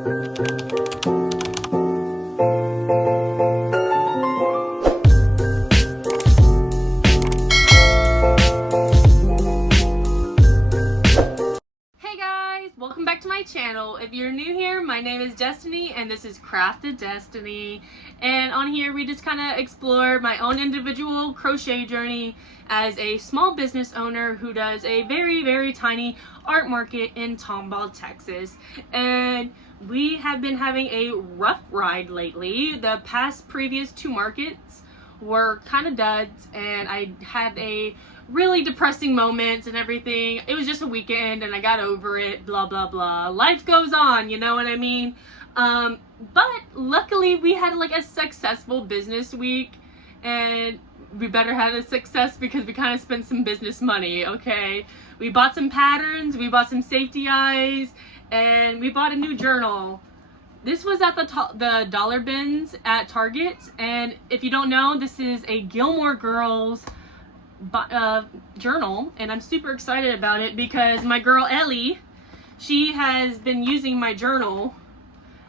Welcome back to my channel. If you're new here, my name is Destiny and this is Crafted Destiny, and on here we just kind of explore my own individual crochet journey as a small business owner who does a very tiny art market in Tomball, Texas. And we have been having a rough ride lately. The previous two markets were kind of duds, and I had a really depressing moments and everything. It was just a weekend and I got over it, blah blah blah. Life goes on, you know what I mean? But luckily we had like a successful business week, and we better have a success because we kind of spent some business money, okay? We bought some patterns, we bought some safety eyes, and we bought a new journal. This was at the dollar bins at Target, and if you don't know, this is a Gilmore Girls journal, and I'm super excited about it because my girl Ellie, she has been using my journal,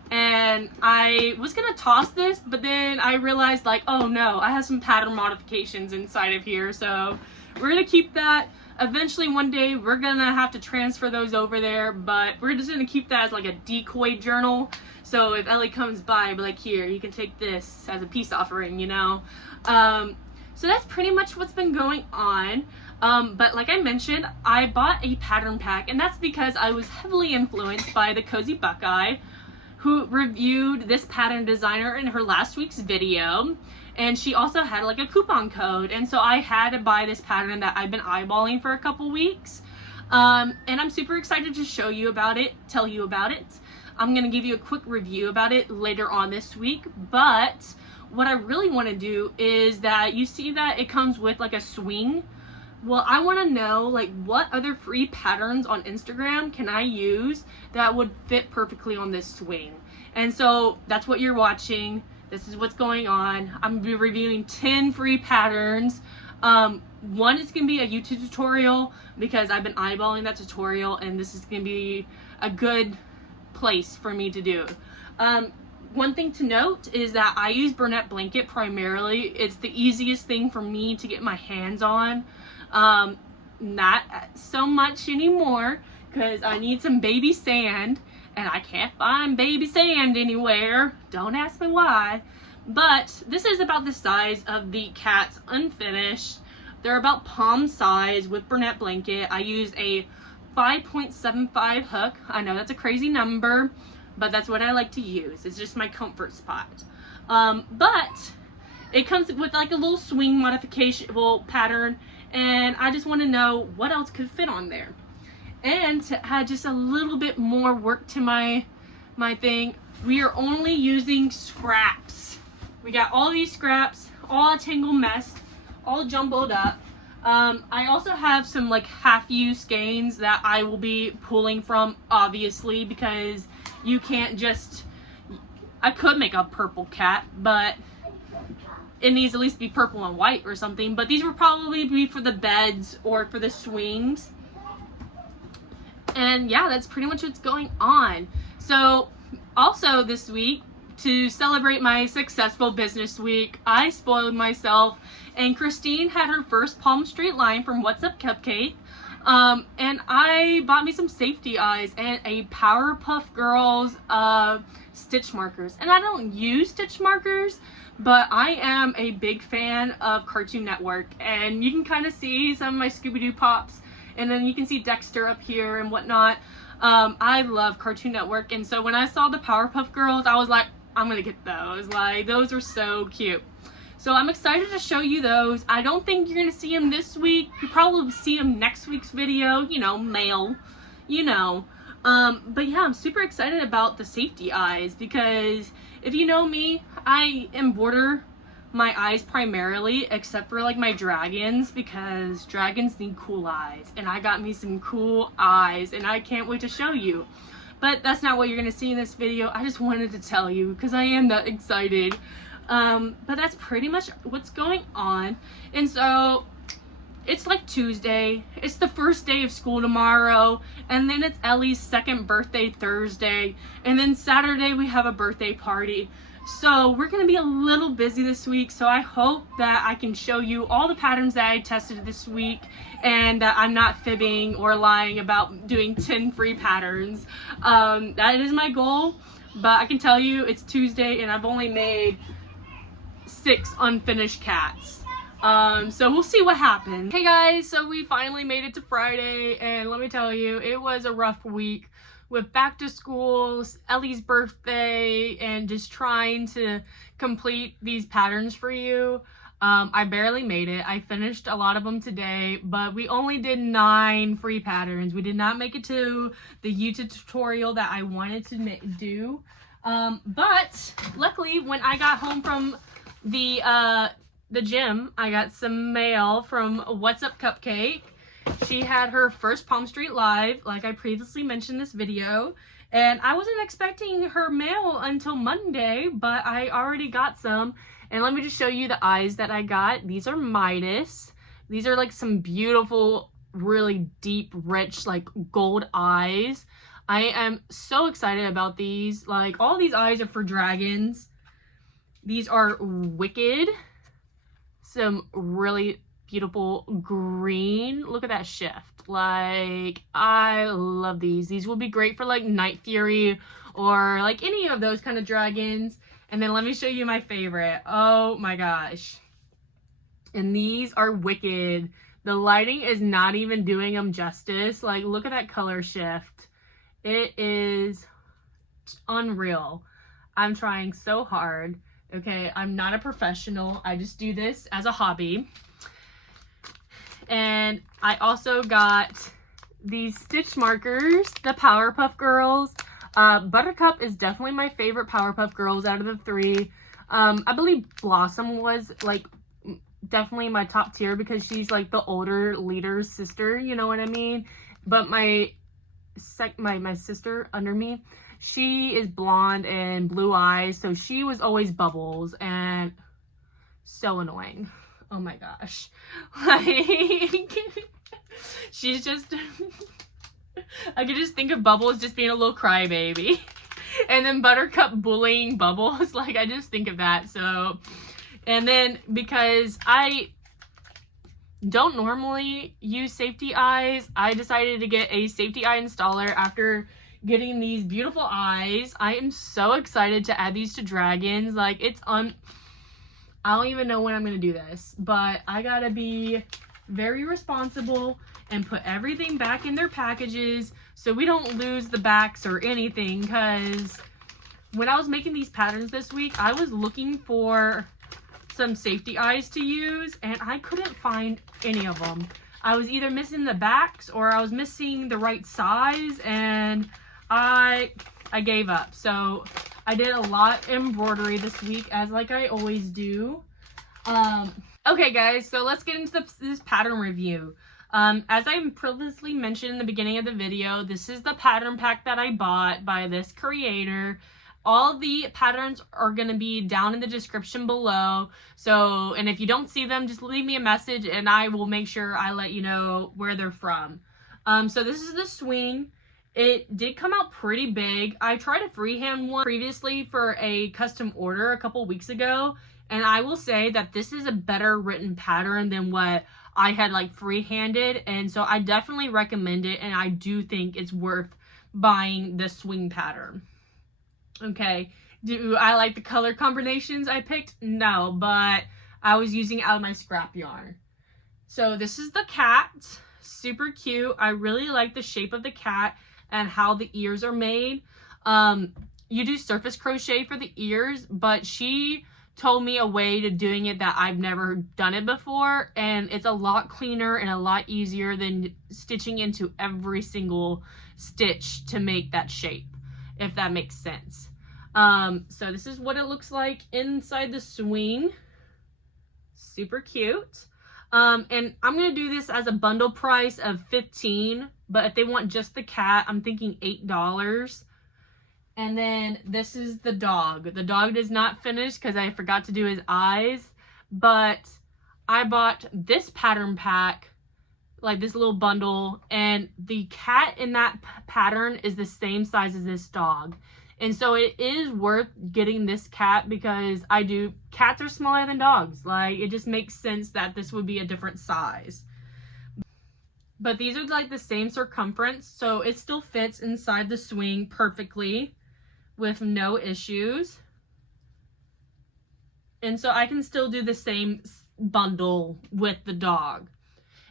and I was gonna toss this, but then I realized, like, oh no, I have some pattern modifications inside of here, so we're gonna keep that. Eventually one day we're gonna have to transfer those over there, but we're just gonna keep that as like a decoy journal, so if Ellie comes by, I'll be like, here, you can take this as a peace offering, you know. So that's pretty much what's been going on. But like I mentioned, I bought a pattern pack, and that's because I was heavily influenced by the Cozy Buckeye, who reviewed this pattern designer in her last week's video. And she also had like a coupon code, and so I had to buy this pattern that I've been eyeballing for a couple weeks. And I'm super excited to show you about it, tell you about it. I'm gonna give you a quick review about it later on this week, but what I really want to do is that you see that it comes with like a swing. Well, I want to know like what other free patterns on Instagram can I use that would fit perfectly on this swing. And so that's what you're watching. This is what's going on. I'm gonna be reviewing 10 free patterns. One is gonna be a YouTube tutorial because I've been eyeballing that tutorial, and this is gonna be a good place for me to do. One thing to note is that I use Burnett blanket primarily. It's the easiest thing for me to get my hands on. Not so much anymore because I need some baby sand, and I can't find baby sand anywhere. Don't ask me why. But this is about the size of the cats unfinished. They're about palm size with Burnett blanket. I used a 5.75 hook. I know that's a crazy number, but that's what I like to use. It's just my comfort spot. But it comes with like a little swing modification pattern, and I just want to know what else could fit on there. And to add just a little bit more work to my thing, we are only using scraps. We got all these scraps, all a tangled mess, all jumbled up. I also have some like half-used skeins that I will be pulling from, obviously, because you can't just, I could make a purple cat, but it needs at least be purple and white or something. But these would probably be for the beds or for the swings. And yeah, that's pretty much what's going on. So also this week, to celebrate my successful business week, I spoiled myself, and Christine had her first palm straight line from WhatsUpCupcake. And I bought me some safety eyes and a Powerpuff Girls stitch markers. And I don't use stitch markers, but I am a big fan of Cartoon Network, and you can kind of see some of my Scooby-Doo pops, and then you can see Dexter up here and whatnot. I love Cartoon Network, and so when I saw the Powerpuff Girls, I was like, I'm gonna get those. Like, those are so cute. So I'm excited to show you those. I don't think you're gonna see them this week. You probably see them next week's video, you know, mail, you know. But yeah, I'm super excited about the safety eyes because if you know me, I embroider my eyes primarily, except for like my dragons, because dragons need cool eyes, and I got me some cool eyes, and I can't wait to show you. But that's not what you're gonna see in this video. I just wanted to tell you because I am that excited. But that's pretty much what's going on. And so it's like Tuesday. It's the first day of school tomorrow, and then it's Ellie's second birthday Thursday, and then Saturday we have a birthday party. So we're gonna be a little busy this week, so I hope that I can show you all the patterns that I tested this week and that I'm not fibbing or lying about doing 10 free patterns. That is my goal, but I can tell you it's Tuesday and I've only made 6 unfinished cats. So we'll see what happens. Hey guys, so we finally made it to Friday, and let me tell you, it was a rough week with back to school, Ellie's birthday, and just trying to complete these patterns for you. I barely made it. I finished a lot of them today, but we only did 9 free patterns. We did not make it to the YouTube tutorial that I wanted to do. But luckily, when I got home from the gym, I got some mail from WhatsUpCupcake. She had her first Palm Street Live, like I previously mentioned in this video, and I wasn't expecting her mail until Monday, but I already got some. And let me just show you the eyes that I got. These are Midas. These are like some beautiful, really deep, rich, like gold eyes. I am so excited about these. Like, all these eyes are for dragons. These are wicked. Some really beautiful green. Look at that shift. Like, I love these. These will be great for like Night Fury or like any of those kind of dragons. And then let me show you my favorite. Oh my gosh. And these are wicked. The lighting is not even doing them justice. Like, look at that color shift. It is unreal. I'm trying so hard. Okay, I'm not a professional. I just do this as a hobby. And I also got these stitch markers, the Powerpuff Girls. Buttercup is definitely my favorite Powerpuff Girls out of the 3. I believe Blossom was like definitely my top tier because she's like the older leader's sister, you know what I mean? But my sister under me, she is blonde and blue eyes, so she was always Bubbles, and so annoying. Oh my gosh. Like, she's just, I could just think of Bubbles just being a little crybaby. And then Buttercup bullying Bubbles, like, I just think of that, so. And then, because I don't normally use safety eyes, I decided to get a safety eye installer after getting these beautiful eyes. I am so excited to add these to dragons. Like, it's I don't even know when I'm gonna do this, but I gotta be very responsible and put everything back in their packages so we don't lose the backs or anything, because when I was making these patterns this week, I was looking for some safety eyes to use and I couldn't find any of them. I was either missing the backs or I was missing the right size, and I gave up. So I did a lot of embroidery this week, as like I always do. Okay guys, so let's get into this pattern review. As I previously mentioned in the beginning of the video, this is the pattern pack that I bought by this creator. All the patterns are going to be down in the description below. So, and if you don't see them, just leave me a message and I will make sure I let you know where they're from. So this is the swing. It did come out pretty big. I tried a freehand one previously for a custom order a couple weeks ago, and I will say that this is a better written pattern than what I had like freehanded, and so I definitely recommend it, and I do think it's worth buying the swing pattern. Okay, do I like the color combinations I picked? No, but I was using out of my scrap yarn. So this is the cat, super cute. I really like the shape of the cat and how the ears are made. You do surface crochet for the ears, but she told me a way to doing it that I've never done it before, and it's a lot cleaner and a lot easier than stitching into every single stitch to make that shape, if that makes sense. So this is what it looks like inside the swing. Super cute. And I'm gonna do this as a bundle price of $15, but if they want just the cat, I'm thinking $8. And then this is the dog. The dog is not finished because I forgot to do his eyes, but I bought this pattern pack like this little bundle, and the cat in that pattern is the same size as this dog. And so it is worth getting this cat because cats are smaller than dogs. Like, it just makes sense that this would be a different size. But these are like the same circumference, so it still fits inside the swing perfectly with no issues. And so I can still do the same bundle with the dog.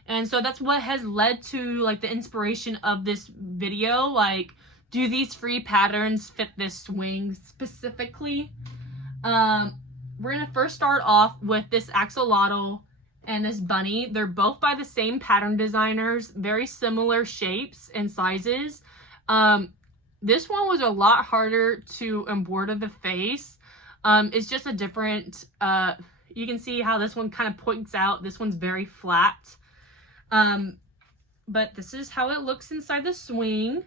And so that's what has led to like the inspiration of this video. Like, do these free patterns fit this swing specifically? We're gonna first start off with this axolotl and this bunny. They're both by the same pattern designers, very similar shapes and sizes. This one was a lot harder to embroider the face. It's just a different, you can see how this one kind of points out. This one's very flat. But this is how it looks inside the swing.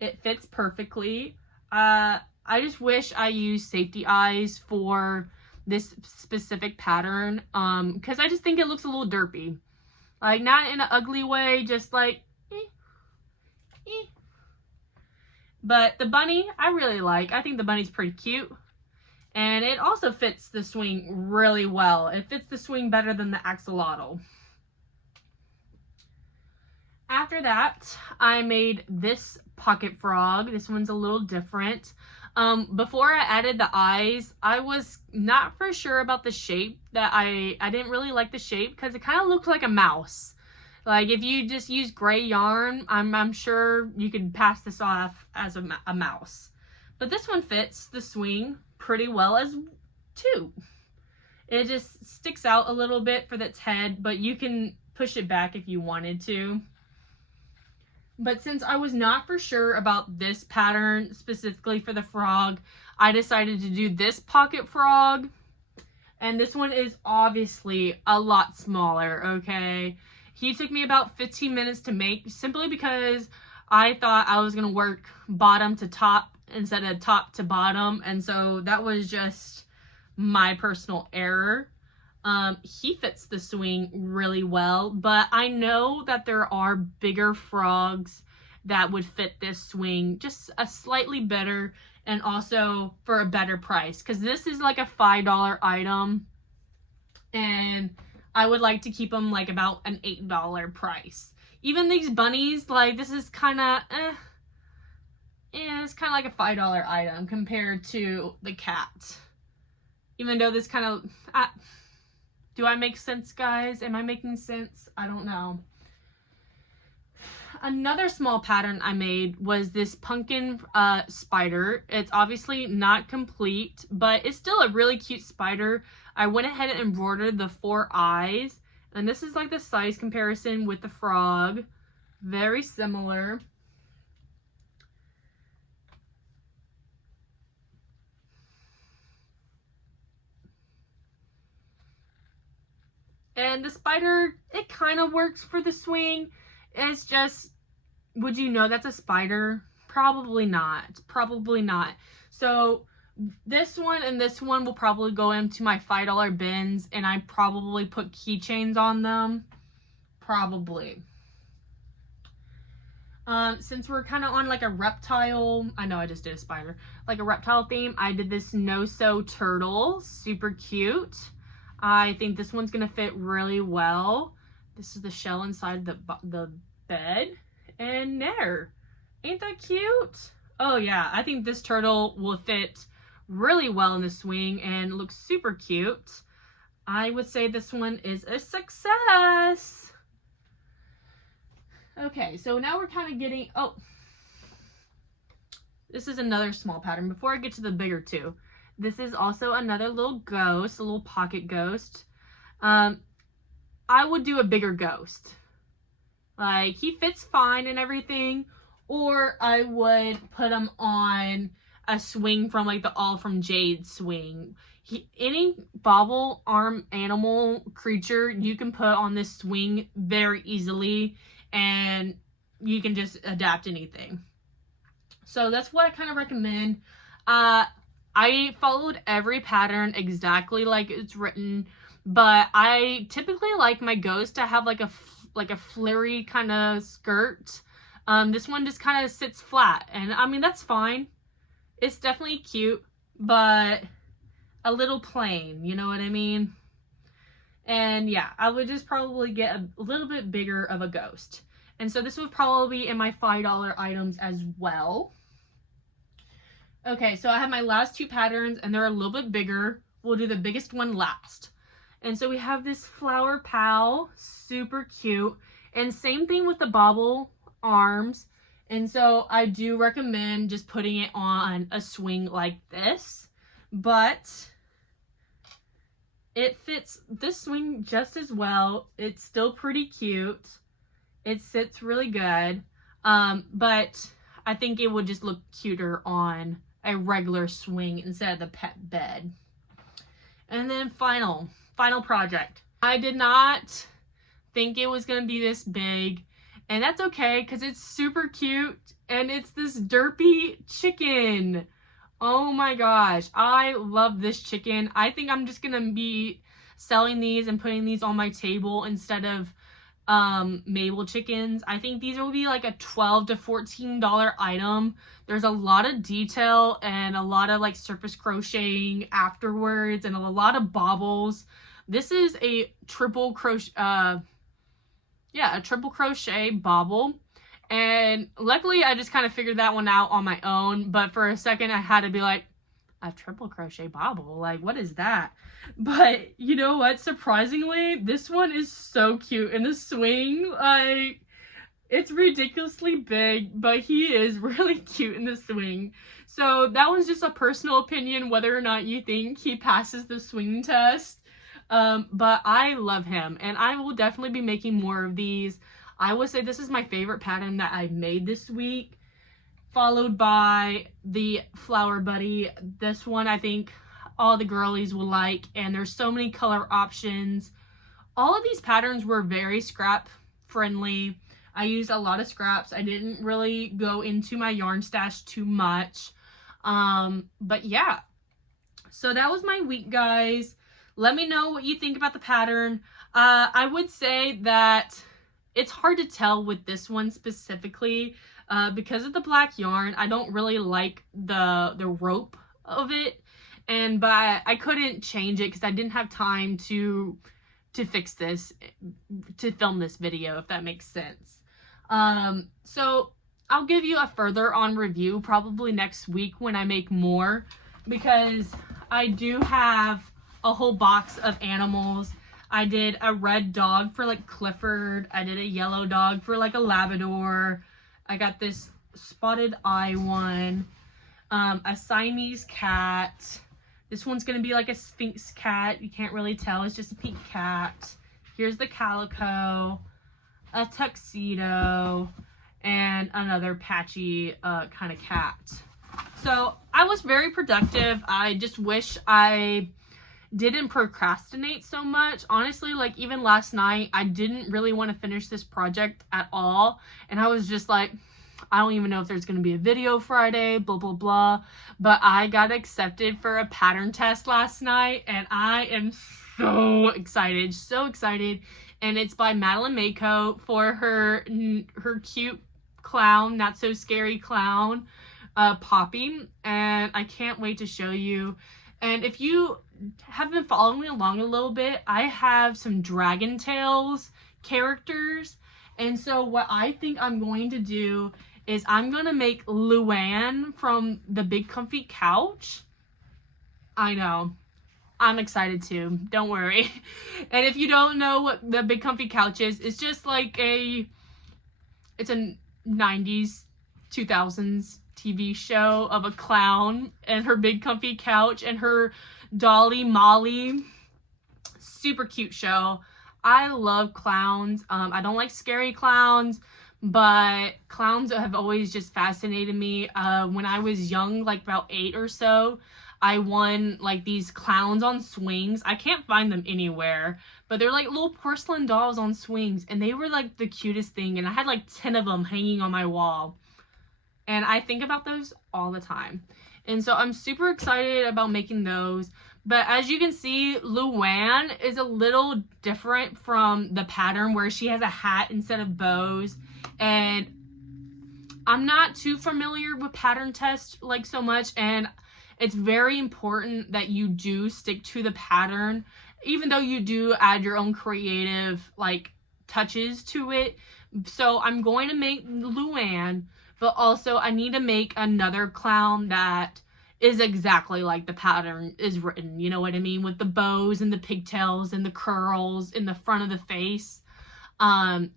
It fits perfectly. I just wish I used safety eyes for this specific pattern, because I just think it looks a little derpy. Like, not in an ugly way, just like, But the bunny, I really like. I think the bunny's pretty cute. And it also fits the swing really well. It fits the swing better than the axolotl. After that, I made this pocket frog. This one's a little different. Before I added the eyes, I was not for sure about the shape. I didn't really like the shape because it kind of looked like a mouse. Like, if you just use gray yarn, I'm sure you could pass this off as a mouse. But this one fits the swing pretty well as too. It just sticks out a little bit for its head, but you can push it back if you wanted to. But since I was not for sure about this pattern specifically for the frog, I decided to do this pocket frog. And this one is obviously a lot smaller, okay? He took me about 15 minutes to make, simply because I thought I was going to work bottom to top instead of top to bottom. And so that was just my personal error. He fits the swing really well, but I know that there are bigger frogs that would fit this swing just a slightly better, and also for a better price, because this is like a $5 item and I would like to keep them like about an $8 price. Even these bunnies, like, this is kind of it's kind of like a $5 item compared to the cat. Even though this kind of do I make sense, guys? Am I making sense? I don't know. Another small pattern I made was this pumpkin spider. It's obviously not complete, but it's still a really cute spider. I went ahead and embroidered the 4 eyes. And this is like the size comparison with the frog. Very similar. And the spider, it kind of works for the swing. It's just, would you know that's a spider? Probably not. Probably not. So this one and this one will probably go into my $5 bins, and I probably put keychains on them. Probably. Since we're kind of on like a reptile, I know I just did a spider, like a reptile theme, I did this no-sew turtle. Super cute. I think this one's going to fit really well. This is the shell inside the bed. And there. Ain't that cute? Oh yeah, I think this turtle will fit really well in the swing and looks super cute. I would say this one is a success. Okay, so now we're kind of getting, this is another small pattern. Before I get to the bigger two, this is also another little ghost, a little pocket ghost. I would do a bigger ghost. Like, he fits fine and everything, or I would put him on a swing from like the All From Jade swing. Any bobble arm animal creature you can put on this swing very easily, and you can just adapt anything. So that's what I kind of recommend. I followed every pattern exactly like it's written, but I typically like my ghost to have like like a flary kind of skirt. This one just kind of sits flat, and I mean, that's fine. It's definitely cute, but a little plain, you know what I mean? And yeah, I would just probably get a little bit bigger of a ghost. And so this would probably be in my $5 items as well. Okay, so I have my last two patterns, and they're a little bit bigger. We'll do the biggest one last. And so we have this flower pal, super cute. And same thing with the bobble arms. And so I do recommend just putting it on a swing like this. But it fits this swing just as well. It's still pretty cute. It sits really good. But I think it would just look cuter on a regular swing instead of the pet bed. And then final project. I did not think it was gonna be this big, and that's okay because it's super cute, and it's this Derpy chicken. Oh my gosh, I love this chicken. I think I'm just gonna be selling these and putting these on my table instead of Mabel chickens. I think these will be like a $12 to $14 item. There's a lot of detail and a lot of like surface crocheting afterwards and a lot of bobbles. This is a triple crochet bobble, and luckily I just kind of figured that one out on my own, but for a second I had to be like, a triple crochet bobble, like what is that? But you know what, surprisingly this one is so cute in the swing. Like, it's ridiculously big, but he is really cute in the swing. So that was just a personal opinion whether or not you think he passes the swing test. But I love him, and I will definitely be making more of these. I would say this is my favorite pattern that I made this week, followed by the Flower Buddy. This one I think all the girlies will like, and there's so many color options. All of these patterns were very scrap friendly. I used a lot of scraps. I didn't really go into my yarn stash too much. But yeah, so that was my week, guys. Let me know what you think about the pattern. I would say that it's hard to tell with this one specifically because of the black yarn. I don't really like the rope of it, but I couldn't change it because I didn't have time to fix this, to film this video, if that makes sense. So I'll give you a further on review probably next week when I make more, because I do have a whole box of animals. I did a red dog for like Clifford. I did a yellow dog for like a Labrador. I got this spotted eye one. A Siamese cat. This one's gonna be like a Sphinx cat. You can't really tell. It's just a pink cat. Here's the calico. A tuxedo. And another patchy kind of cat. So I was very productive. I just wish I didn't procrastinate so much. Honestly, like even last night, I didn't really want to finish this project at all. And I was just like, I don't even know if there's going to be a video Friday, blah, blah, blah. But I got accepted for a pattern test last night, and I am so excited, so excited. And it's by Madeline Mako for her cute clown, not so scary clown, Poppy. And I can't wait to show you. And if you have been following me along a little bit, I have some Dragon Tales characters. And so what I think I'm going to do is I'm going to make Luann from the Big Comfy Couch. I know. I'm excited too. Don't worry. And if you don't know what the Big Comfy Couch is, it's just like it's a 90s, 2000s TV show of a clown and her big comfy couch and her dolly Molly. Super cute show. I love clowns. I don't like scary clowns, but clowns have always just fascinated me. When I was young, like about 8 or so, I won like these clowns on swings. I can't find them anywhere, but they're like little porcelain dolls on swings, and they were like the cutest thing, and I had like 10 of them hanging on my wall. And I think about those all the time. And so I'm super excited about making those. But as you can see, Luann is a little different from the pattern where she has a hat instead of bows. And I'm not too familiar with pattern test like so much, and it's very important that you do stick to the pattern, even though you do add your own creative like touches to it. So I'm going to make Luann, but also I need to make another clown that is exactly like the pattern is written, you know what I mean, with the bows and the pigtails and the curls in the front of the face.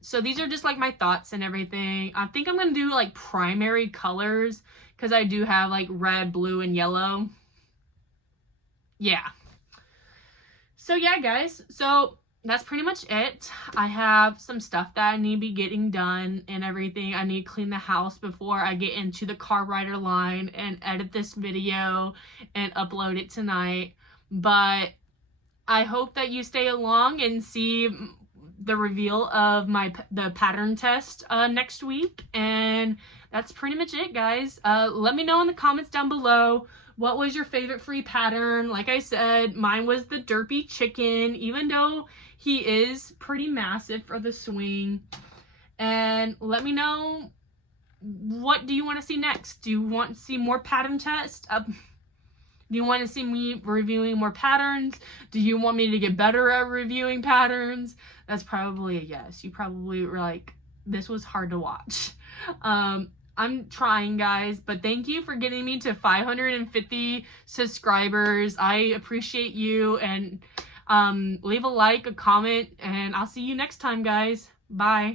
So these are just like my thoughts and everything. I think I'm gonna do like primary colors because I do have like red, blue, and yellow. Yeah. So yeah, guys, so that's pretty much it. I have some stuff that I need to be getting done and everything. I need to clean the house before I get into the car rider line and edit this video and upload it tonight. But I hope that you stay along and see the reveal of the pattern test next week. And that's pretty much it, guys. Let me know in the comments down below, what was your favorite free pattern? Like I said, mine was the Derpy chicken, even though he is pretty massive for the swing. And let me know, what do you want to see next? Do you want to see more pattern tests? Do you want to see me reviewing more patterns? Do you want me to get better at reviewing patterns? That's probably a yes. You probably were like, this was hard to watch. I'm trying, guys, but thank you for getting me to 550 subscribers. I appreciate you, and leave a like, a comment, and I'll see you next time, guys. Bye.